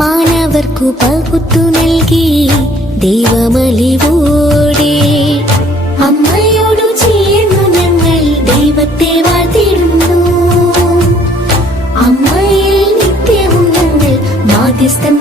മാനവർക്കു പകുത്തു നൽകി ദൈവമലിവോടെ അമ്മയോടു ചെയ്യുന്നു ഞങ്ങൾ ദൈവത്തെ വാഴ്ത്തിടുന്നു. അമ്മയിൽ നിത്യവും ഞങ്ങൾ മാധ്യസ്ഥം